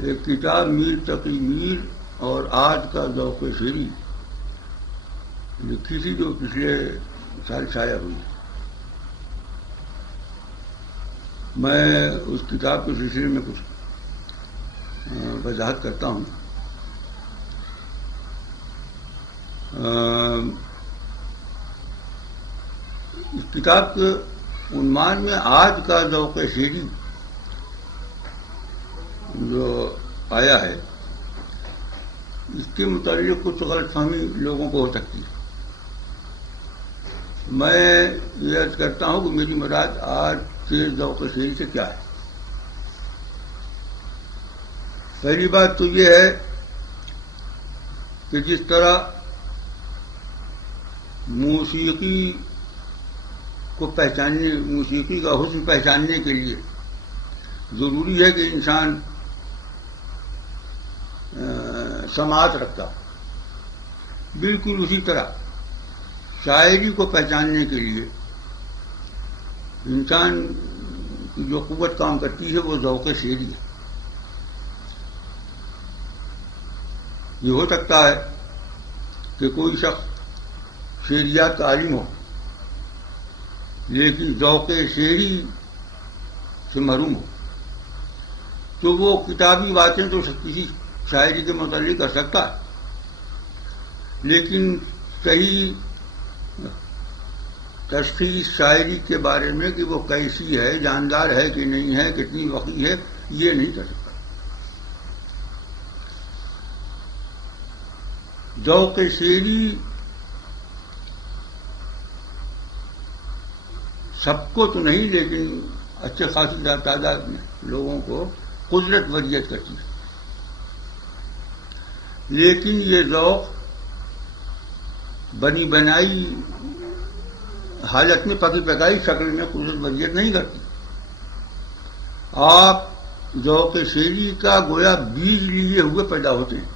ایک کتاب میر تقی میر اور آج کا ذوق شعری لکھی تھی جو پچھلے سال شائع ہوئی. میں اس کتاب کے سلسلے میں کچھ وضاحت کرتا ہوں. اس کتاب کے عنوان میں آج کا ذوق شعری جو آیا ہے اس کے متعلق کچھ غلط فہمی لوگوں کو ہو سکتی ہے. میں یہ عرض کرتا ہوں کہ میری مراد آج کے ذوق شعری سے کیا ہے. پہلی بات تو یہ ہے کہ جس طرح موسیقی کو پہچاننے، موسیقی کا حسن پہچاننے کے لیے ضروری ہے کہ انسان سماعت رکھتا، بالکل اسی طرح شاعری کو پہچاننے کے لیے انسان کی جو قوت کام کرتی ہے وہ ذوق شعری ہے. یہ ہو سکتا ہے کہ کوئی شخص شعریات کا عالم ہو لیکن ذوق شعری سے محروم ہو، تو وہ کتابی باتیں تو کسی شاعری کے متعلق کر سکتا ہے، لیکن صحیح تشخیص شاعری کے بارے میں کہ وہ کیسی ہے، جاندار ہے کہ نہیں ہے، کتنی وقی ہے، یہ نہیں کر سکتا. ذوق شعری سب کو تو نہیں لیکن اچھے خاصی تعداد میں لوگوں کو قدرت وریت کرتی ہے، لیکن یہ ذوق بنی بنائی حالت میں پکی پکائی شکل میں قدرت وریت نہیں کرتی. آپ ذوق شعری کا گویا بیج لیے ہوئے پیدا ہوتے ہیں.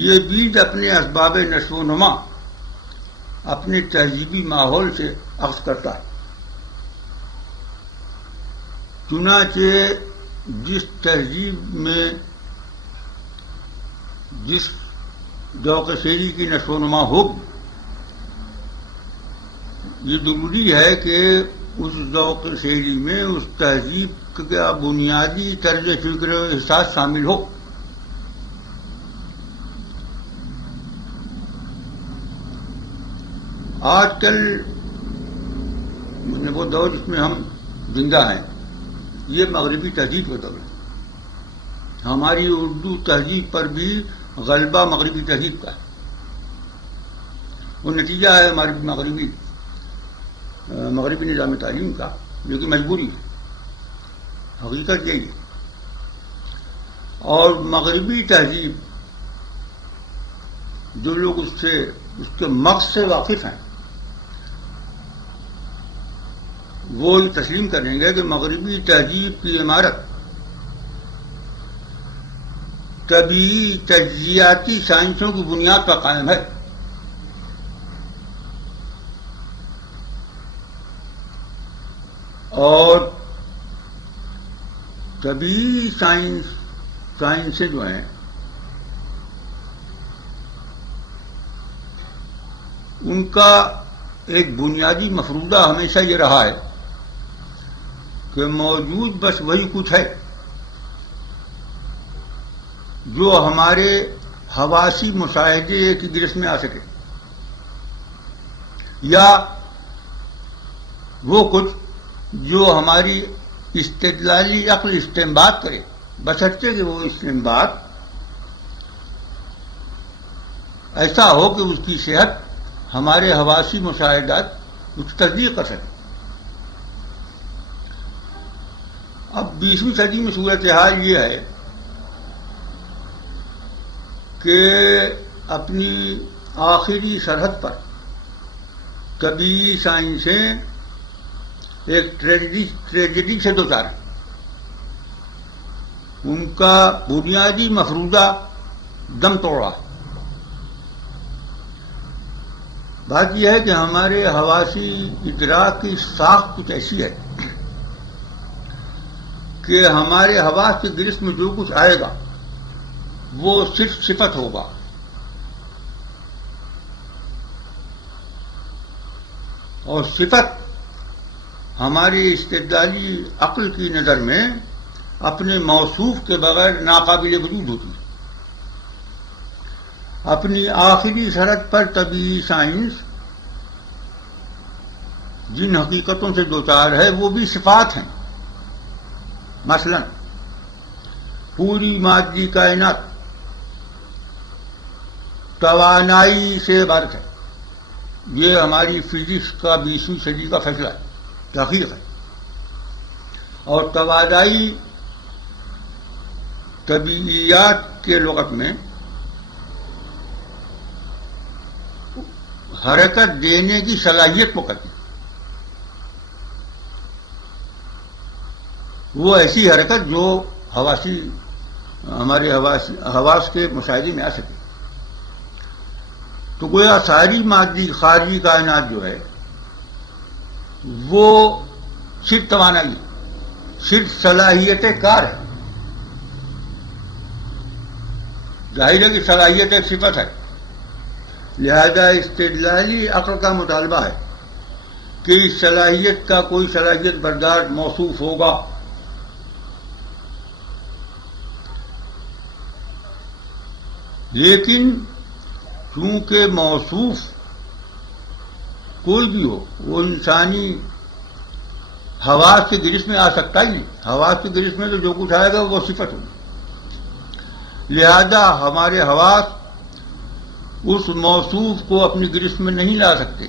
یہ بیج اپنے اسباب نشو و نما، اپنے تہذیبی ماحول سے اخذ کرتا ہے. چنانچہ جس تہذیب میں جس ذوق شعری کی نشو و نما ہوگی، یہ ضروری ہے کہ اس ذوق شعری میں اس تہذیب کا بنیادی طرز فکر و احساس شامل ہو. آج کل وہ دور جس میں ہم زندہ ہیں یہ مغربی تہذیب کا دور ہے. ہماری اردو تہذیب پر بھی غلبہ مغربی تہذیب کا ہے. وہ نتیجہ ہے ہماری مغربی نظام تعلیم کا، جو کہ مجبوری ہے. حقیقت یہی ہے. اور مغربی تہذیب جو لوگ اس کے مغز سے واقف ہیں وہ یہ تسلیم کریں گے کہ مغربی تہذیب کی عمارت طبعی تجزیاتی سائنسوں کی بنیاد پر قائم ہے. اور طبعی سائنسیں جو ہیں ان کا ایک بنیادی مفروضہ ہمیشہ یہ رہا ہے کہ موجود بس وہی کچھ ہے جو ہمارے حواسی مشاہدے کی گرفت میں آ سکے، یا وہ کچھ جو ہماری استدلالی عقل استنباط کرے، بشرطے کہ وہ استنباط ایسا ہو کہ اس کی صحت ہمارے حواسی مشاہدات اس کی تصدیق کر سکے. اب 20ویں صدی میں صورتحال یہ ہے کہ اپنی آخری سرحد پر طبعی سائنسیں ایک ٹریجڈی سے دوچار ہیں. ان کا بنیادی مفروضہ دم توڑا. بات یہ ہے کہ ہمارے حواسی ادراک کی ساخت کچھ ایسی ہے کہ ہمارے حواس کی گرفت میں جو کچھ آئے گا وہ صرف صفت ہوگا، اور صفت ہماری استدلالی عقل کی نظر میں اپنے موصوف کے بغیر ناقابل وجود ہوتی ہے۔ اپنی آخری سرحد پر طبیعی سائنس جن حقیقتوں سے دوچار ہے وہ بھی صفات ہیں۔ مثلا پوری مادی کائنات توانائی سے عبارت ہے، یہ ہماری فزکس کا 20ویں صدی کا فیصلہ ہے، تحقیق ہے۔ اور توانائی طبیعیات کے لغت میں حرکت دینے کی صلاحیت کو کہتے ہیں۔ وہ ایسی حرکت جو ہمارے حواس کے مشاہدے میں آ سکے۔ تو گویا ساری مادی خارجی کائنات جو ہے وہ صرف توانائی، صرف صلاحیت کار ہے۔ ظاہر ہے کہ صلاحیت ایک صفت ہے، لہذا استدلالی عقل کا مطالبہ ہے کہ اس صلاحیت کا کوئی صلاحیت بردار موصوف ہوگا۔ لیکن چونکہ موصوف کوئی بھی ہو وہ انسانی حواس کی گرفت میں آ سکتا ہی نہیں، حواس کی گرفت میں تو جو کچھ آئے گا وہ صفت ہوگی، لہذا ہمارے حواس اس موصوف کو اپنی گرفت میں نہیں لا سکتے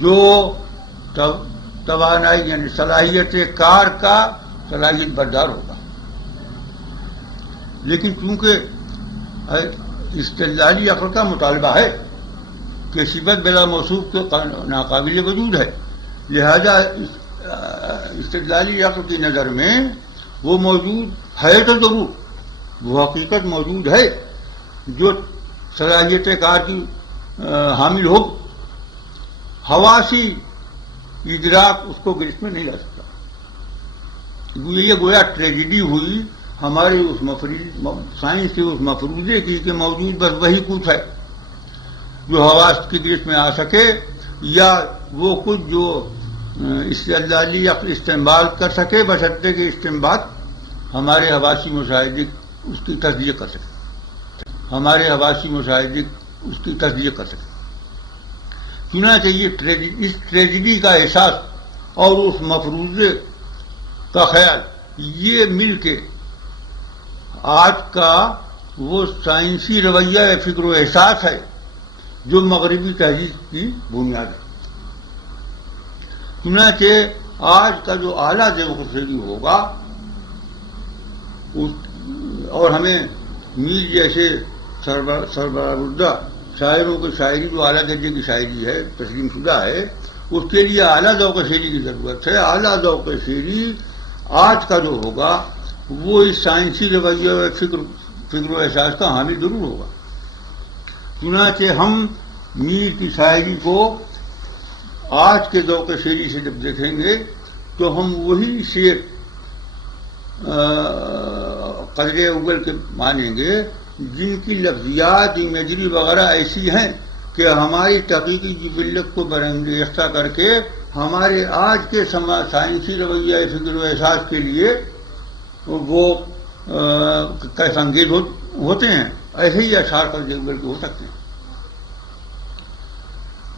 جو توانائی یعنی صلاحیت کار کا صلاحیت بردار ہوگا۔ لیکن چونکہ استدلالی عقل کا مطالبہ ہے کہ صفت بلا موصوف کے ناقابل وجود ہے، لہذا استدلالی عقل کی نظر میں وہ موجود ہے تو ضرور، وہ حقیقت موجود ہے جو صلاحیت کار کی حامل ہو، حواسی ادراک اس کو گرفت میں نہیں لا سکتا۔ یہ گویا ٹریجڈی ہوئی ہمارے اس سائنس کے اس مفروضے کی کہ موجود بس وہی کچھ ہے جو حواس کی گرفت میں آ سکے، یا وہ کچھ جو استدلالی عقل استعمال کر سکے بشرطے کہ استعمال ہمارے حواسی مشاہدے اس کی تصدیق کر سکے، ہمارے حواسی مشاہدے اس کی تصدیق کر سکے۔ چنانچہ اس ٹریجڈی کا احساس اور اس مفروضے کا خیال یہ مل کے آج کا وہ سائنسی رویہ فکر و احساس ہے جو مغربی تہذیب کی بنیاد ہے۔ چنانچہ آج کا جو اعلیٰ ذوق شعری ہوگا اور ہمیں میر جیسے سربراہ شاعروں کی شاعری جو اعلیٰ درجے کی شاعری ہے تسلیم شدہ ہے، اس کے لیے اعلیٰ ذوق شعری کی ضرورت ہے۔ اعلیٰ ذوق شعری آج کا جو ہوگا وہ اس سائنسی رویہ فکر و احساس کا حامل ضرور ہوگا۔ چنانچہ ہم میر کی شاعری کو آج کے ذوق شعری سے جب دیکھیں گے تو ہم وہی شعر قدرے اول کے مانیں گے جن کی لفظیات امیجری وغیرہ ایسی ہیں کہ ہماری تحقیقی جبلت کو برانگیختہ کر کے ہمارے آج کے سائنسی رویہ فکر و احساس کے لیے وہ کیسا انگیز ہوتے ہیں، ایسے ہی اشعار قدرے اول کے ہو سکتے ہیں۔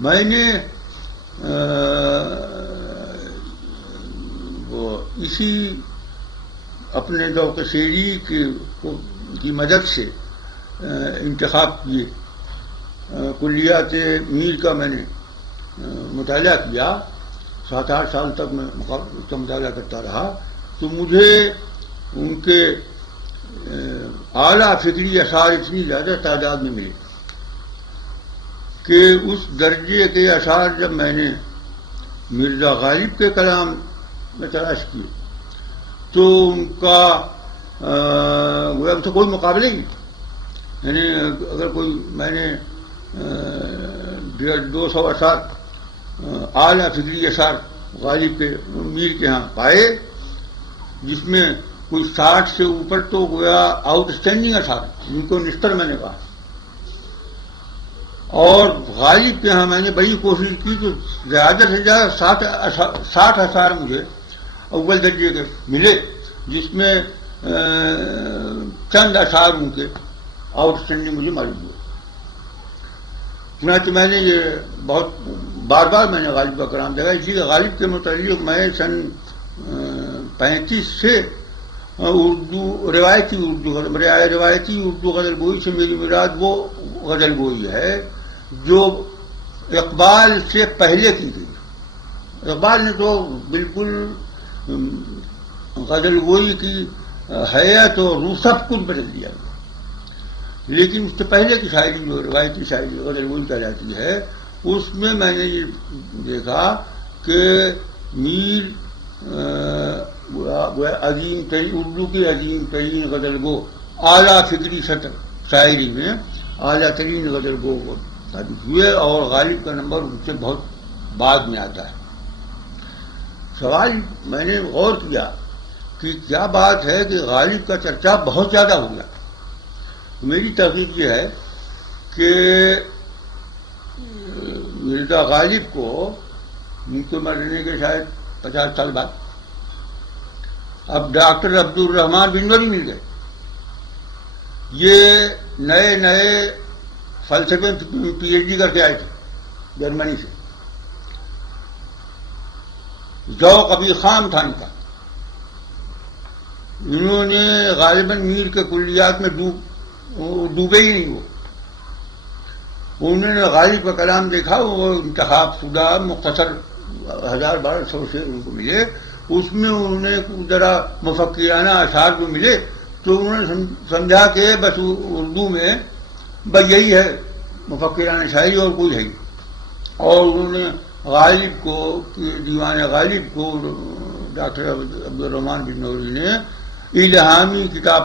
میں نے اسی اپنے ذوق شعری کی مدد سے انتخاب کیے کلیات میر کا میں نے مطالعہ کیا، 7-8 سال تک میں اس کا مطالعہ کرتا رہا، تو مجھے ان کے اعلیٰ فکری اشعار اتنی زیادہ تعداد میں ملے کہ اس درجے کے اشعار جب میں نے مرزا غالب کے کلام میں تلاش کیے تو ان کا ان سے کوئی مقابلہ ہی نہیں۔ یعنی اگر کوئی میں نے 200 اشعار اعلیٰ فکری اشعار غالب کے میر کے ہاں پائے جس میں کوئی 60 سے اوپر تو گویا آؤٹ اسٹینڈنگ اشعار جن کو نشتر میں نے کہا. اور غالب کے ہاں میں نے بڑی کوشش کی کہ زیادہ سے زیادہ 60 اشعار مجھے اول درجے کے ملے، جس میں چند اشعار ان کے آؤٹ اسٹینڈنگ مجھے معلوم ہوئے. چنانچہ میں نے یہ بہت بار بار میں نے غالب کا کلام دیکھا، اسی لیے غالب کے متعلق میں سن 35 سے اردو روایتی اردو غزل گوئی سے میری مراد وہ غزل گوئی ہے جو اقبال سے پہلے کی گئی. اقبال نے تو بالکل غزل گوئی کی حیت اور روح سب کچھ بدل دیا، لیکن اس سے پہلے کی شاعری جو روایتی شاعری غزل گوئی کہلاتی ہے، اس میں میں نے یہ دیکھا کہ میر عظیم ترین اردو کی عظیم ترین غزل گو اعلیٰ فکری سطح شاعری میں اعلیٰ ترین غزل گو کو ثابت ہوئے، اور غالب کا نمبر ان سے بہت بعد میں آتا ہے. سوال میں نے غور کیا کہ کیا بات ہے کہ غالب کا چرچا بہت زیادہ ہو گیا. میری تحقیق یہ ہے کہ مرزا غالب کو ان کو مرنے کے شاید 50 سال بعد اب ڈاکٹر عبد الرحمان بنوری مل گئے. یہ نئے فلسفے میں پی ایچ ڈی کر کے آئے تھے جرمنی سے. ذوق ابھی خام تھا ان کا. انہوں نے غالباً میر کے کلیات میں ڈوبے ہی نہیں. انہوں نے غالب کا کلام دیکھا، وہ انتخاب شدہ مختصر 1000-1200 سے ان کو ملے. اس میں انہوں نے ذرا مفکرانہ اشعار جو ملے تو انہوں نے سمجھا کہ بس اردو میں بس یہی ہے مفکرانہ شاعری اور کوئی ہے. اور انہوں نے غالب کو دیوان غالب کو ڈاکٹر عبد الرحمان بنوری نے الہامی کتاب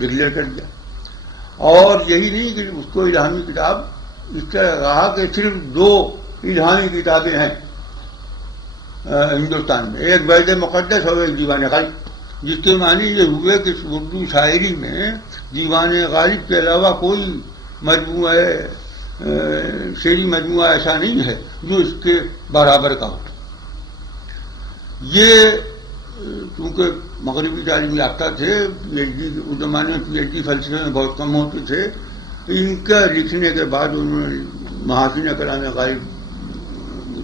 ڈکلیئر کر دیا. اور یہی نہیں کہ اس کو الہامی کتاب اس طرح کہا کہ صرف 2 الہامی کتابیں ہیں ہندوستان میں، ایک بیت مقدس اور ایک دیوان غالب، جس کے معنی یہ ہوئے کہ اردو شاعری میں دیوان غالب کے علاوہ کوئی مجموعہ شعری مجموعہ ایسا نہیں ہے جو اس کے برابر کا ہو. یہ کیونکہ مغربی تعلیم یافتہ تھے، پی ایچ ڈی اس زمانے میں پی ایچ ڈی فلسفے میں بہت کم ہوتے تھے. ان کا لکھنے کے بعد انہوں نے محاسن کلام غالب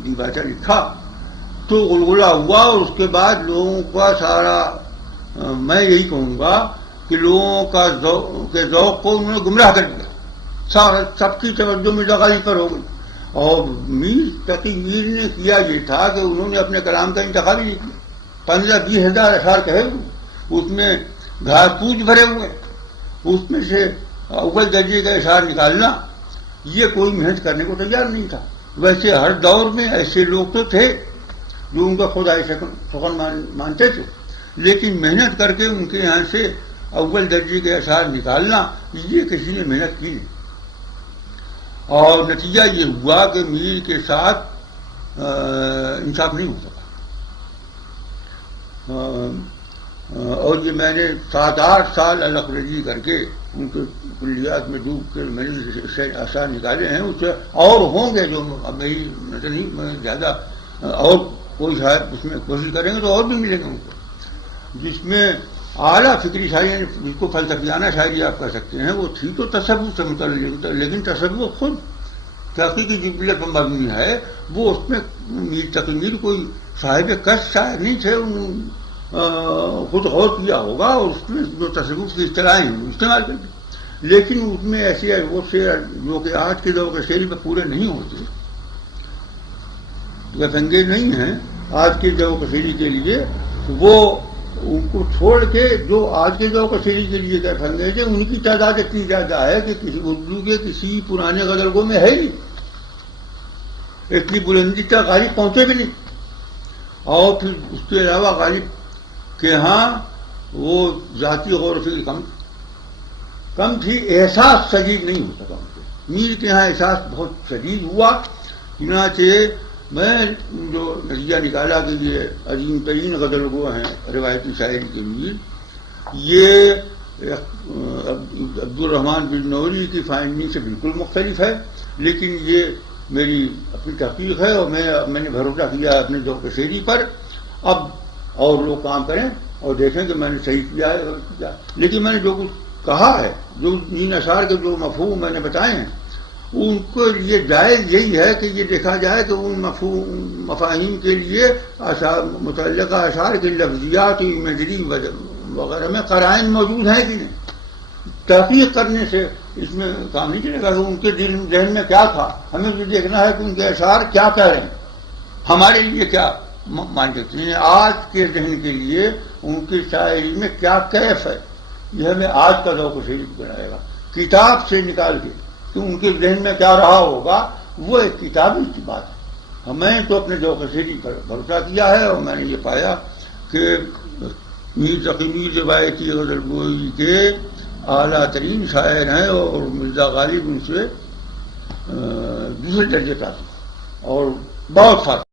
دیباچہ لکھا تو غلغلہ ہوا، اور اس کے بعد لوگوں کا سارا میں یہی کہوں گا کہ لوگوں کا ذوق کو انہوں نے گمراہ کر دیا. سب کی توجہ مرزا غالب پر ہو گئی. اور میر تقی میر نے کیا یہ تھا کہ انہوں نے اپنے کلام کا انتخاب ہی نہیں کیا. 15-20 ہزار اشعار کہے ہوئے، اس میں گھاس پوچھ بھرے ہوئے، اس میں سے اول درجے کا اشعار نکالنا یہ کوئی محنت کرنے کو تیار نہیں تھا. ویسے ہر دور میں ایسے لوگ تو تھے جو ان کا خدائے سخن مانتے تھے، لیکن محنت کر کے ان کے یہاں سے اول درجے کے اشعار نکالنا یہ کسی نے محنت کی نہیں. اور نتیجہ یہ ہوا کہ میر کے ساتھ انصاف نہیں ہو سکا. اور یہ میں نے 7-8 سال الخرجی کر کے ان کے کلیات میں ڈوب کے میں نے اشعار نکالے ہیں. اس سے اور ہوں گے جو اب میری نظر نہیں، میں زیادہ اور کوئی شاید اس میں کوشش کریں گے تو اور بھی ملیں گے ان کو، جس میں اعلیٰ فکری شاعری جس کو فلسفیانہ شاعری آپ کہہ سکتے ہیں وہ تھی تو تصوف سے متعلق، لیکن تصوف خود تحقیقی جبلت پر مبنی ہے. وہ اس میں میر تقی میر کوئی صاحب کش شاعر نہیں تھے، خود غور کیا ہوگا اور اس میں جو تصوف کی اصطلاحیں استعمال کر دی. لیکن اس میں ایسے وہ شعر جو کہ آج کے دور کے شعری میں پورے نہیں ہوتے، انگیز نہیں ہیں آج کے دور کے شعری کے لیے. وہ ان کو چھوڑ کے جو آج کے دور کے شعری کے لیے انگیز ہیں ان کی تعداد اتنی زیادہ ہے کہ کسی اردو کے کسی پرانے غزلگو میں ہے ہی نہیں، اتنی بلندی تک غالب پہنچے بھی نہیں. اور پھر اس کے علاوہ غالب کے ہاں وہ ذاتی غور و فکر کم تھی، احساس شدید نہیں ہو سکا. میر کے ہاں احساس بہت شدید ہوا. چنانچہ میں جو نتیجہ نکالا کہ یہ عظیم ترین غزل گو ہیں روایتی شاعری کے لیے، یہ عبد الرحمن بن نوری کی فائنڈنگ سے بالکل مختلف ہے، لیکن یہ میری اپنی تحقیق ہے اور میں نے بھروسہ کیا اپنے ذوق شعری پر۔ اب اور لوگ کام کریں اور دیکھیں کہ میں نے صحیح کیا ہے غلط کیا، لیکن میں نے جو کچھ کہا ہے، جو ان اشعار کے جو مفہوم میں نے بتائے ہیں، ان کو یہ جائز یہی ہے کہ یہ دیکھا جائے کہ ان مفاہیم کے لیے متعلقہ اشعار کی لفظیات امیجری وغیرہ میں قرائن موجود ہیں کہ نہیں۔ تحقیق کرنے سے اس میں کام نہیں چلے گا کہ ان کے ذہن میں کیا تھا، ہمیں یہ دیکھنا ہے کہ ان کے اشعار کیا کہہ رہے ہیں، ہمارے لیے کیا مان سکتے ہیں، آج کے ذہن کے لیے ان کی شاعری میں کیا کیف ہے، یہ ہمیں آج کا ذوق شعری بنائے گا۔ کتاب سے نکال کے کہ ان کے ذہن میں کیا رہا ہوگا، وہ ایک کتابی کی بات ہے۔ میں تو اپنے ذوق شعری پر بھروسہ کیا ہے اور میں نے یہ پایا کہ میر تقی میر روایتی غزل گوئی کے اعلیٰ ترین شاعر ہیں اور مرزا غالب ان سے دوسرے درجے کا اور بہت فاصلہ